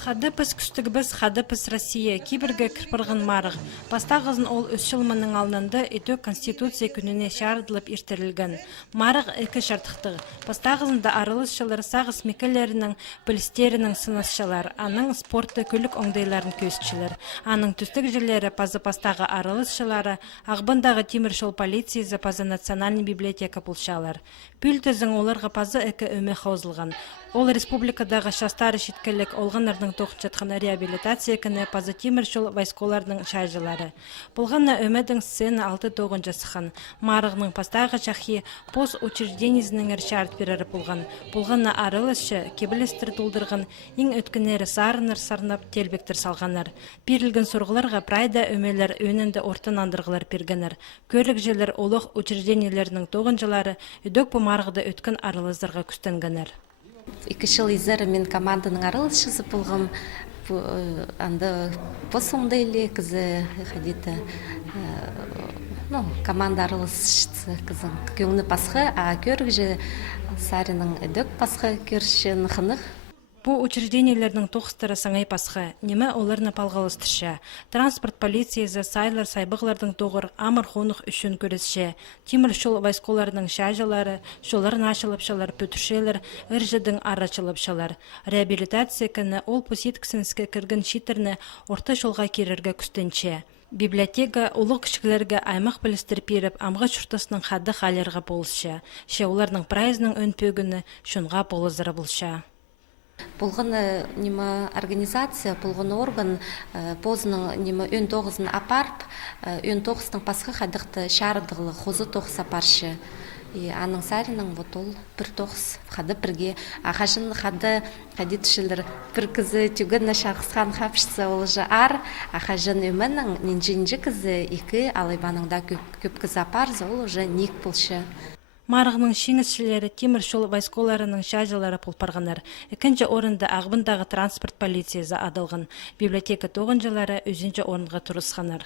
Хадыпыс күстігібіз Хадыпыс Россия киберге кірпірғын марық. Пастағызын ол үш жылмының алнанды еті Конституция күніне шардылып иртерілген. Марық екі шартықтығы. Пастағызында арылысшылар сағыз мекелерінің, білістерінің сынысшылар, аның спортты күлік оңдайларын көстшілер. Аның түстік жерлері пазы пастағы арылысшылары, ағбындағы темір жол полициясы пазы национальный библиотека бұлшалар. Пүлтізің оларға пазы әкі өме хаузылған. Ол республикадағы шастары шеткелік олғанардың тоқчатқаны реабилитация кіні пазы темір жол вайсколардың шайжылары. Бұлғанна өмедің сцена 6-9 жасыған. Марығының пастағы жақи пост учрежденизінің әршарт берері бұлған. Бұлғанна арылышы кебілістір толдырған, ең өткінері сарыныр сарнап телбектір салғанар. Берілген сұрғыларға прайда өмелер өнінді ортын андырғылар пергенер. Көрлік жерлер олық учреждениелерінің тоғынжылары үдік бұл марғыда өткен арылыздарға күстенгенер. 2 жыл изер мен команданың арылышысы болғым. Анды посоңдайлы кізі қадеті команда арылышысы кізін көңіні пасқы, а көрік же сарының үдік пасқы көршін қынық. Бу учреждениелердің тоқыстары саңай пасқы, неме оларына палғалыстыша. Транспорт полициясы сайлар сайбығылардың тоғыр амыр қонық үшін көрісше. Темір жол вайсколарының шайжалары, жоларын ашылыпшалар, пөтіршелер, іржідің арачылыпшалар. Реабилитация кіні ол посеткісінске кіргін шитерні орта жолға керерге күстенше. Библиотека улық кішкілерге аймақ білістір періп, амға чұртысының қады қалерға болысша. Ше оларының прайзының өн пөгіні шынға болызыры болша. Бұлғын организация, бұлғын орган позының өн тоғызын апарп, өн тоғыздың пасқы қадықты шарыдығылы қозы тоғыз апаршы. Аның сарының бұтол бір тоғыз қады бірге. Ақашын қады қадетішілер бір кізі түгіні шағысқан қапшысы олжы ар. Ақашын өмінің ненжінжі кізі екі алайбаныңда көп кізі апарзы ол ұжы нек бұлшы. Марығының шеңісшілері темір жол вайсколарының шайжалары пұлпарғанар. Екінші орында ағбындағы транспорт полициясы адылған. Библиотека тоғынжылары өзінше орынға тұрысқанар.